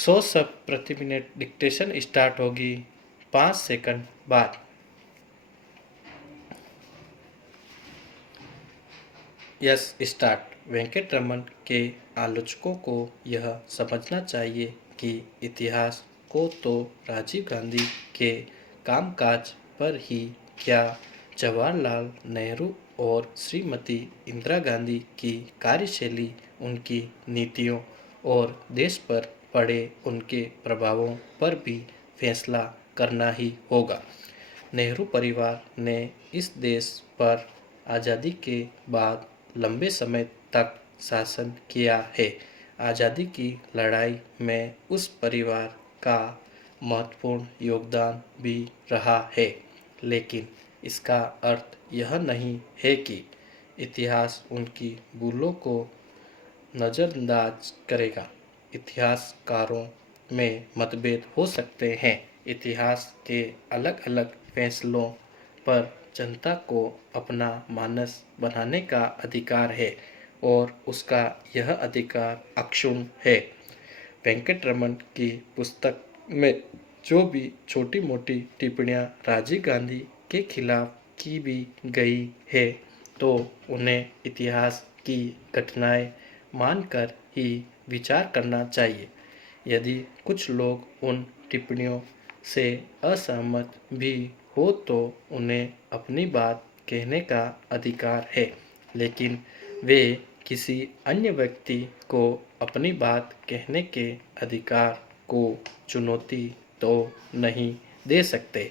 100 शब्द प्रति minute dictation start होगी 5 सेकंड बाद। Yes start. वेंकटरमन के आलोचकों को यह समझना चाहिए कि इतिहास को तो राजीव गांधी के कामकाज पर ही क्या, जवाहरलाल नेहरू और श्रीमती इंदिरा गांधी की कार्यशैली, उनकी नीतियों और देश पर पड़े उनके प्रभावों पर भी फैसला करना ही होगा। नेहरू परिवार ने इस देश पर आज़ादी के बाद लंबे समय तक शासन किया है। आज़ादी की लड़ाई में उस परिवार का महत्वपूर्ण योगदान भी रहा है, लेकिन इसका अर्थ यह नहीं है कि इतिहास उनकी भूलों को नज़रअंदाज करेगा। इतिहासकारों में मतभेद हो सकते हैं। इतिहास के अलग अलग फैसलों पर जनता को अपना मानस बनाने का अधिकार है और उसका यह अधिकार अक्षुण्ण है। वेंकटरमन की पुस्तक में जो भी छोटी मोटी टिप्पणियां राजीव गांधी के खिलाफ की भी गई है, तो उन्हें इतिहास की घटनाएं मानकर ही विचार करना चाहिए। यदि कुछ लोग उन टिप्पणियों से असहमत भी हो तो उन्हें अपनी बात कहने का अधिकार है, लेकिन वे किसी अन्य व्यक्ति को अपनी बात कहने के अधिकार को चुनौती तो नहीं दे सकते।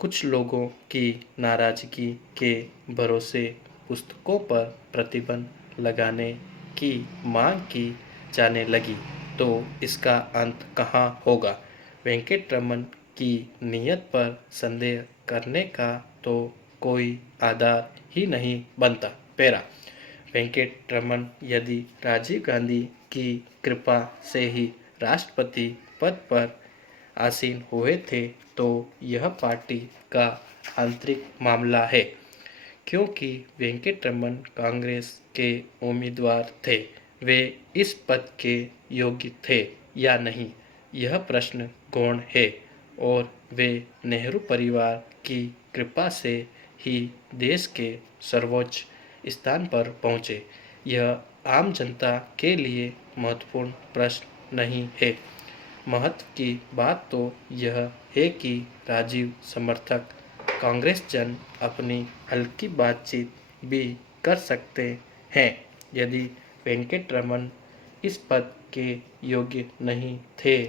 कुछ लोगों की नाराजगी के भरोसे पुस्तकों पर प्रतिबंध लगाने की मांग की जाने लगी, तो इसका अंत कहाँ होगा। वेंकटरमन की नीयत पर संदेह करने का तो कोई आधार ही नहीं बनता। पैरा। वेंकटरमन यदि राजीव गांधी की कृपा से ही राष्ट्रपति पद पर आसीन हुए थे, तो यह पार्टी का आंतरिक मामला है। क्योंकि वेंकटरमन कांग्रेस के उम्मीदवार थे, वे इस पद के योग्य थे या नहीं, यह प्रश्न गौण है, और वे नेहरू परिवार की कृपा से ही देश के सर्वोच्च स्थान पर पहुँचे। यह आम जनता के लिए महत्वपूर्ण प्रश्न नहीं है। महत्व की बात तो यह है कि राजीव समर्थक कांग्रेस जन अपनी हल्की बातचीत भी कर सकते हैं। यदि वेंकटरमन इस पद के योग्य नहीं थे,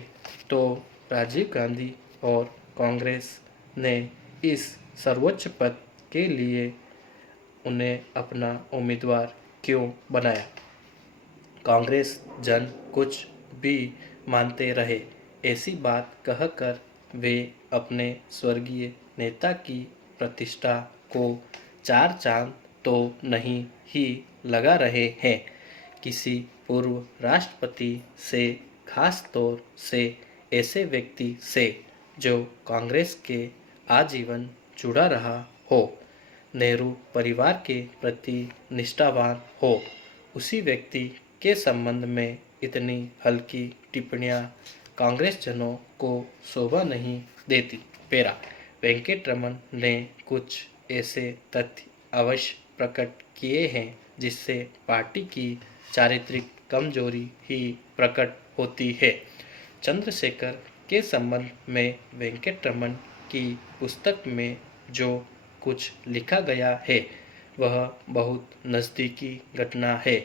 तो राजीव गांधी और कांग्रेस ने इस सर्वोच्च पद के लिए उन्हें अपना उम्मीदवार क्यों बनाया। कांग्रेस जन कुछ भी मानते रहे, ऐसी बात कहकर वे अपने स्वर्गीय नेता की प्रतिष्ठा को चार चांद तो नहीं ही लगा रहे हैं। किसी पूर्व राष्ट्रपति से, खास तौर से ऐसे व्यक्ति से जो कांग्रेस के आजीवन जुड़ा रहा हो, नेहरू परिवार के प्रति निष्ठावान हो, उसी व्यक्ति के संबंध में इतनी हल्की टिप्पणियां कांग्रेस जनों को शोभा नहीं देती। पैरा। वेंकटरमन ने कुछ ऐसे तथ्य अवश्य प्रकट किए हैं जिससे पार्टी की चारित्रिक कमजोरी ही प्रकट होती है। चंद्रशेखर के संबंध में वेंकटरमन की पुस्तक में जो कुछ लिखा गया है, वह बहुत नज़दीकी घटना है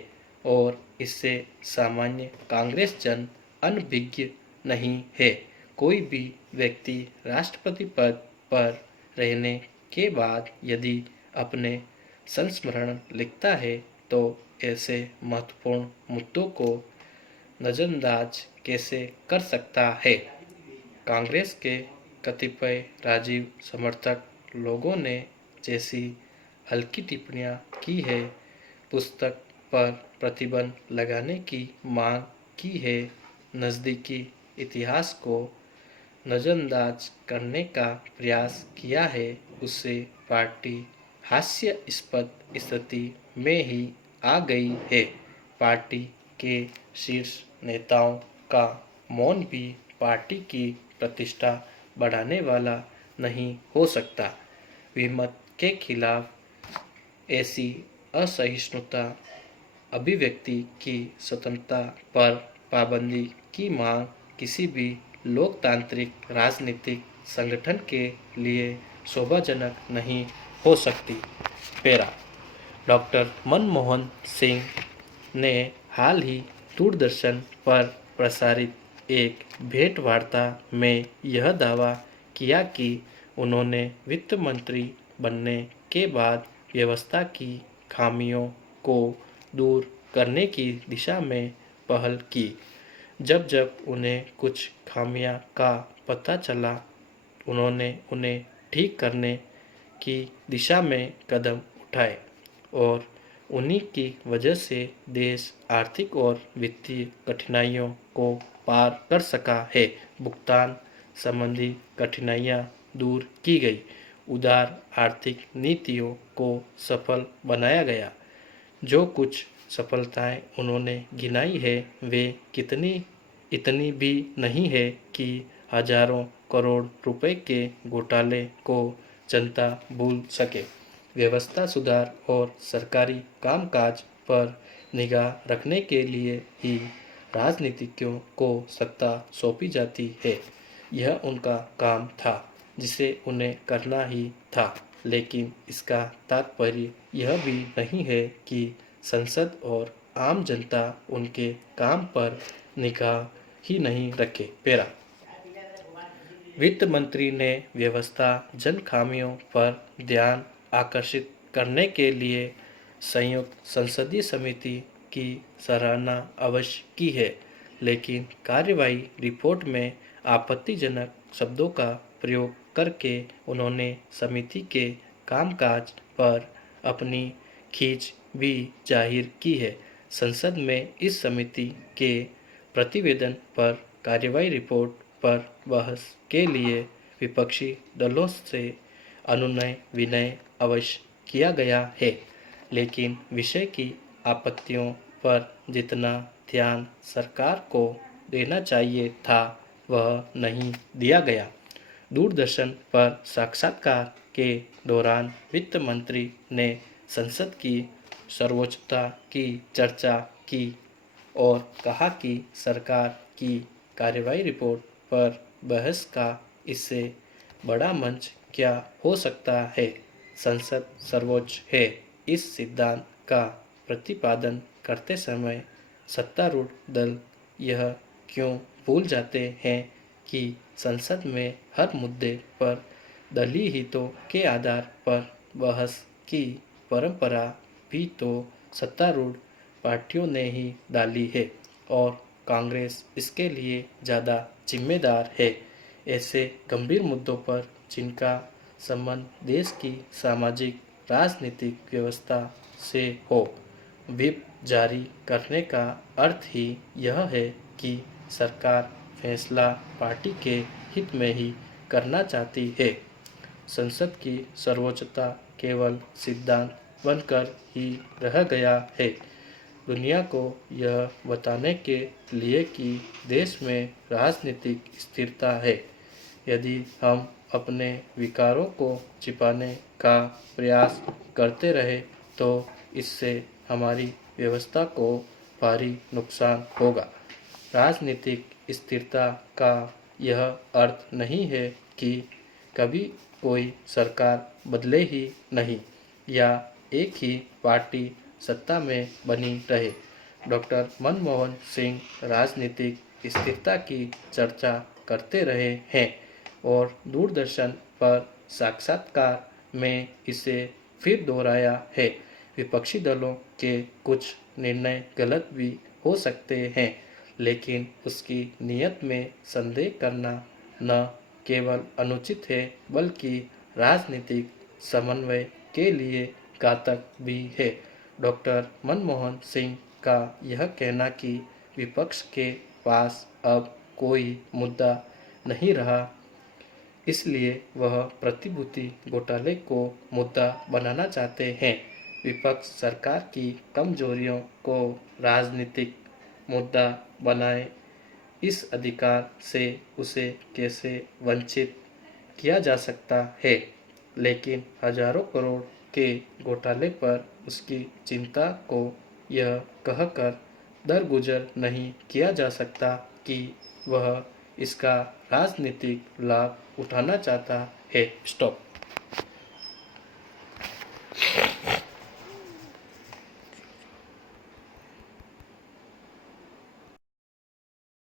और इससे सामान्य कांग्रेस जन अनभिज्ञ नहीं है। कोई भी व्यक्ति राष्ट्रपति पद पर रहने के बाद यदि अपने संस्मरण लिखता है, तो ऐसे महत्वपूर्ण मुद्दों को नज़रअंदाज कैसे कर सकता है। कांग्रेस के कतिपय राजीव समर्थक लोगों ने जैसी हल्की टिप्पणियां की है, पुस्तक पर प्रतिबंध लगाने की मांग की है, नज़दीकी इतिहास को नज़रअंदाज करने का प्रयास किया है, उससे पार्टी हास्यास्पद स्थिति में ही आ गई है। पार्टी के शीर्ष नेताओं का मौन भी पार्टी की प्रतिष्ठा बढ़ाने वाला नहीं हो सकता। विमत के खिलाफ ऐसी असहिष्णुता, अभिव्यक्ति की स्वतंत्रता पर पाबंदी की मांग किसी भी लोकतांत्रिक राजनीतिक संगठन के लिए शोभाजनक नहीं हो सकती। पेरा डॉक्टर मनमोहन सिंह ने हाल ही दूरदर्शन पर प्रसारित एक भेंटवार्ता में यह दावा किया कि उन्होंने वित्त मंत्री बनने के बाद व्यवस्था की खामियों को दूर करने की दिशा में पहल की। जब जब उन्हें कुछ खामियां का पता चला, उन्होंने उन्हें ठीक करने की दिशा में कदम उठाए और उन्हीं की वजह से देश आर्थिक और वित्तीय कठिनाइयों को पार कर सका है। भुगतान संबंधी कठिनाइयां दूर की गई, उदार आर्थिक नीतियों को सफल बनाया गया। जो कुछ सफलताएं उन्होंने गिनाई है वे कितनी इतनी भी नहीं है कि हजारों करोड़ रुपए के घोटाले को जनता भूल सके। व्यवस्था सुधार और सरकारी कामकाज पर निगाह रखने के लिए ही राजनीतिज्ञों को सत्ता सौंपी जाती है। यह उनका काम था जिसे उन्हें करना ही था, लेकिन इसका तात्पर्य यह भी नहीं है कि संसद और आम जनता उनके काम पर निगाह ही नहीं रखे। पेरा वित्त मंत्री ने व्यवस्था जन खामियों पर ध्यान आकर्षित करने के लिए संयुक्त संसदीय समिति की सराहना अवश्य की है, लेकिन कार्यवाही रिपोर्ट में आपत्तिजनक शब्दों का प्रयोग करके उन्होंने समिति के कामकाज पर अपनी खींच भी जाहिर की है। संसद में इस समिति के प्रतिवेदन पर कार्यवाही रिपोर्ट पर बहस के लिए विपक्षी दलों से अनुनय विनय अवश्य किया गया है, लेकिन विषय की आपत्तियों पर जितना ध्यान सरकार को देना चाहिए था वह नहीं दिया गया। दूरदर्शन पर साक्षात्कार के दौरान वित्त मंत्री ने संसद की सर्वोच्चता की चर्चा की और कहा कि सरकार की कार्यवाही रिपोर्ट पर बहस का इससे बड़ा मंच क्या हो सकता है। संसद सर्वोच्च है। इस सिद्धांत का प्रतिपादन करते समय सत्तारूढ़ दल यह क्यों भूल जाते हैं कि संसद में हर मुद्दे पर दलीय हितों के आधार पर बहस की परंपरा भी तो सत्तारूढ़ पार्टियों ने ही डाली है और कांग्रेस इसके लिए ज़्यादा जिम्मेदार है। ऐसे गंभीर मुद्दों पर जिनका संबंध देश की सामाजिक राजनीतिक व्यवस्था से हो, व्हिप जारी करने का अर्थ ही यह है कि सरकार फैसला पार्टी के हित में ही करना चाहती है। संसद की सर्वोच्चता केवल सिद्धांत बनकर ही रह गया है, दुनिया को यह बताने के लिए कि देश में राजनीतिक स्थिरता है। यदि हम अपने विकारों को छिपाने का प्रयास करते रहे तो इससे हमारी व्यवस्था को भारी नुकसान होगा। राजनीतिक स्थिरता का यह अर्थ नहीं है कि कभी कोई सरकार बदले ही नहीं या एक ही पार्टी सत्ता में बनी रहे। डॉक्टर मनमोहन सिंह राजनीतिक स्थिरता की चर्चा करते रहे हैं और दूरदर्शन पर साक्षात्कार में इसे फिर दोहराया है। विपक्षी दलों के कुछ निर्णय गलत भी हो सकते हैं, लेकिन उसकी नीयत में संदेह करना न केवल अनुचित है बल्कि राजनीतिक समन्वय के लिए घातक भी है। डॉक्टर मनमोहन सिंह का यह कहना कि विपक्ष के पास अब कोई मुद्दा नहीं रहा, इसलिए वह प्रतिभूति घोटाले को मुद्दा बनाना चाहते हैं। विपक्ष सरकार की कमजोरियों को राजनीतिक मुद्दा बनाए इस अधिकार से उसे कैसे वंचित किया जा सकता है, लेकिन हजारों करोड़ के घोटाले पर उसकी चिंता को यह कहकर दरगुजर नहीं किया जा सकता कि वह इसका राजनीतिक लाभ उठाना चाहता है। स्टॉप।